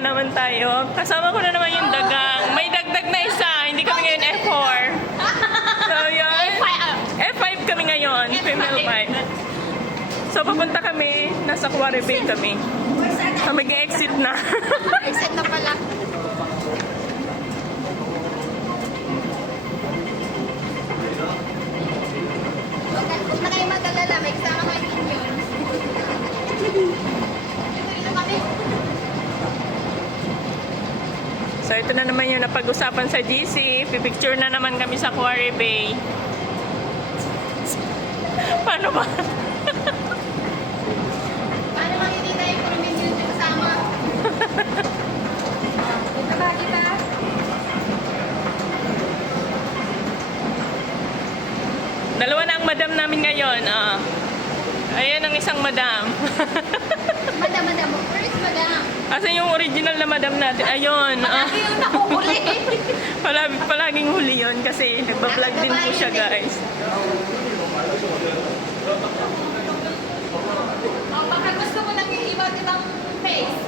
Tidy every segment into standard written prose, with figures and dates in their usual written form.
na naman tayo. Kasama ko na naman yung dagang. May dagdag na isa. Hindi kami ngayon F4. So, yun. F5 kami ngayon. Female 5. So, papunta kami. Nasa Quarry Bay kami. So, mag-exit na. Exit na pala. Huwag na kayo mag-alala. May kasama kayo yun. Dito kami. So, ito na naman yung napag-usapan sa GC. Pipicture na naman kami sa Quarry Bay. Paano ba? Paano bang hindi tayo puro menu yung kasama? Dito ba, kita? Dalawa na ang madam namin ngayon. Ayan ang isang madam. Madam. Where is madam? Asan yung original na madam natin? Ayun. Malaki yung nakuhuli. Palaging huli yun kasi nagbablog din po siya, guys. Oh, baka gusto mo lang yung iba't ibang face.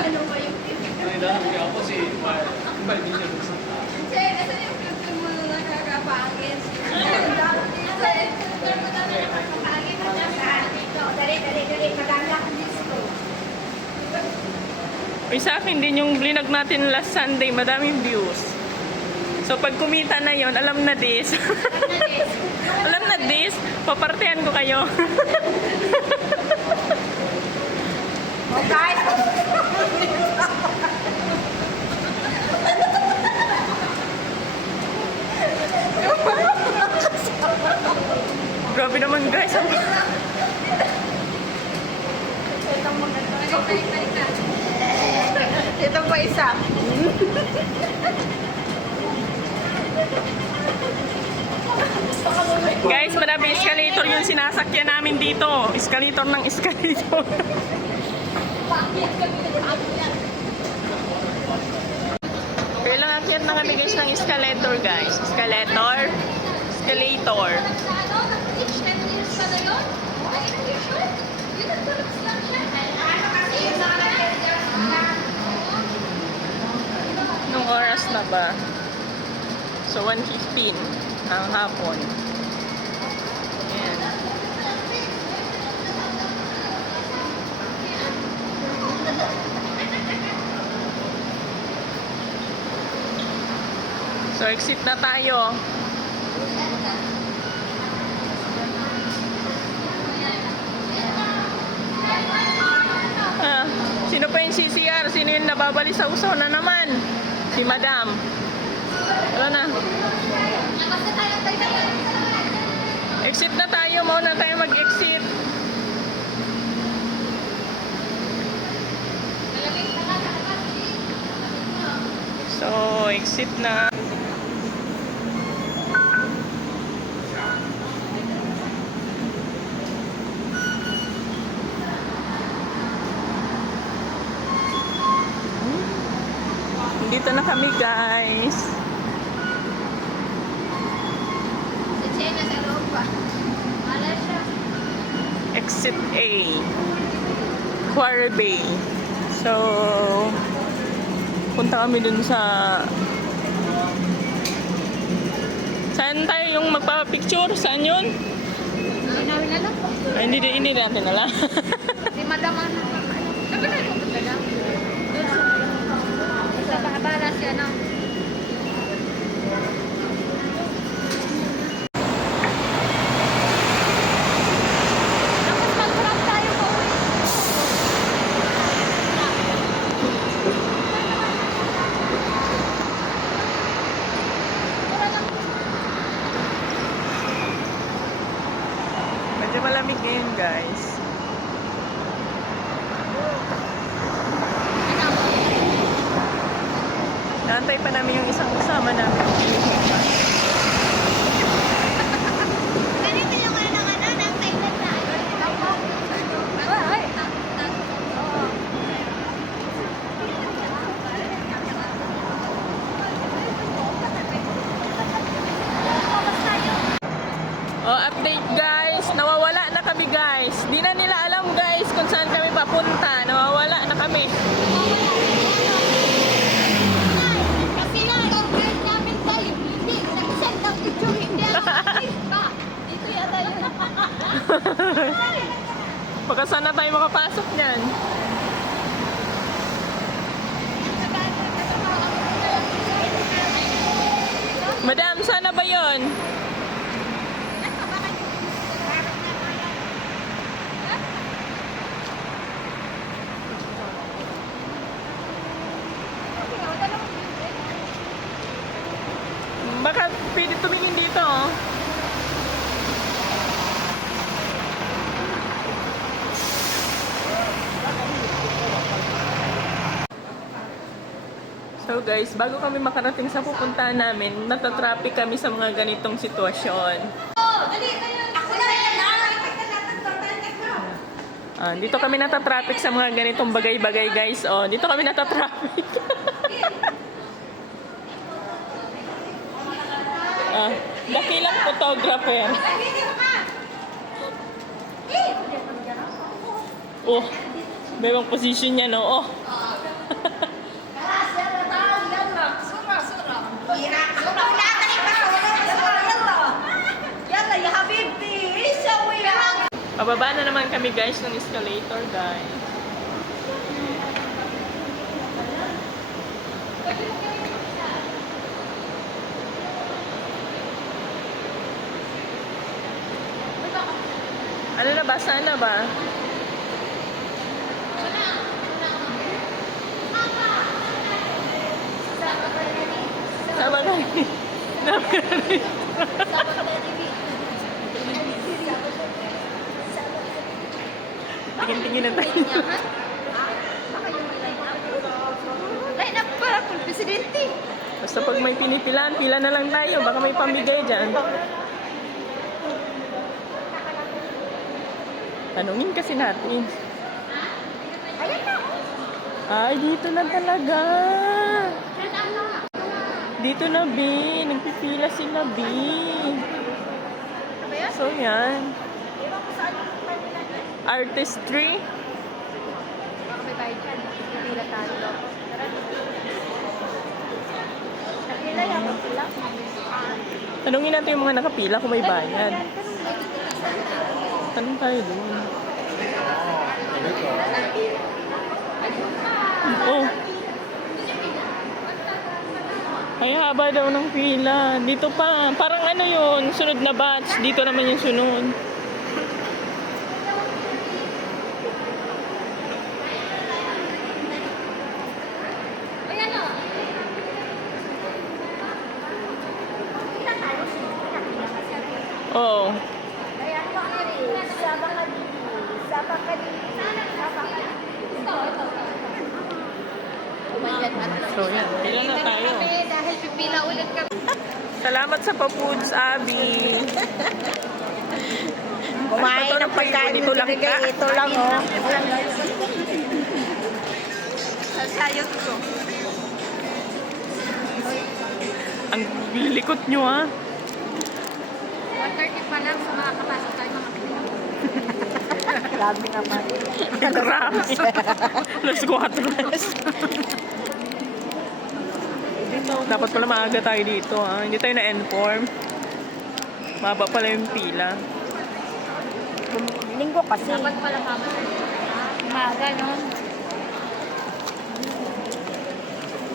Ano ba yung Che, asa yung filter mo na nakakapangit? Ang dami dito eh. Filter mo na nakakapangit. Dito, dali. Maganda ang disco. Uy, sa akin din yung vlog natin last Sunday, madaming views. So, pag kumita na yon, alam na this. Alam na this, papartihan ko kayo. Oh, guys. Grabe naman, guys. Ito pa isa. Guys, madami escalator yung sinasakyan namin dito. Escalator ng escalator. Kailangan akyat na kami guys ng escalator, guys. Escalator. Nung oras na ba? So, 1:15 ang hapon. Ayan. So, exit na tayo. Sino pa yung CCR? Sino yung nababali sa usaw na naman? Si Madam. Wala na. Exit na tayo. Mauna tayo mag-exit. So, exit na. Dito na kami, guys. Si Chena sa loob pa. Wala siya. Exit A. Quarry Bay. So, punta kami dun sa... Saan tayo yung magpapicture? Saan yun? Hindi namin alam. Ay, hindi natin alam. Si Madam ano? Sabi na yung Madam. Sa bahabala siya na. Tapos mag-drop tayo po. Medyo malamig ngayon, guys. Naantay pa namin yung isang kasama namin. Ganito yung ng time na. Ay! Oh, update guys. Nawawala na kami guys. Di na nila alam guys Baka sana tayo makapasok niyan. Madam, sana ba yon? Baka pwede tumingin dito. Oh. So guys, bago kami makarating sa pupuntahan namin, natatraffic kami sa mga ganitong sitwasyon. Dito kami natatraffic sa mga ganitong bagay-bagay guys. Oh, dito kami natatraffic. Dakilang photographer. Oh, may mga position niya no. Oh. Pababa na naman kami guys ng escalator guys. Ano na ba? Sana ba? Sama ka rin. Sama ka rin. Tingin-tingin na tayo. Line up para kung presidente. Basta pag may pinipilan, pila na lang tayo. Baka may pamigay dyan. Tanungin kasi natin. Ayan na. Ay, dito na talaga. Dito na, B. Nagpipila sila, B. So, yan. Artistry. Baka may bayad dyan. Pila tayo. Nakila yan. Pila. Tanungin natin yung mga nakapila kung may bayad. Tanong tayo doon. Oh. Ay, haba daw ng pila. Dito pa. Parang ano yun, sunod na batch. Dito naman yung sunod. Ayan o. Oo. Ayan mo rin. Sabak ka din. Sabak ka din. Sabak ka din. Ito. So, yan. Pila na tayo. Dahil pipila ulit kami. Salamat sa pa-foods, Abby. Kumain ng pagkain dito lang ka. Ito lang o. Sayot ko. Ang lilikot nyo, ha? 1:30 pa lang sa mga kapasok tayo mga kapila. Grabe naman. Grabe. Let's go, Atlas. Dapat pala maaga tayo dito, ha? Hindi tayo na-inform. Maba pala yung pila. Linggo kasi. Dapat pala umaga, no?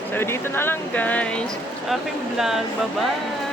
So, dito na lang, guys. Aking vlog. Bye-bye.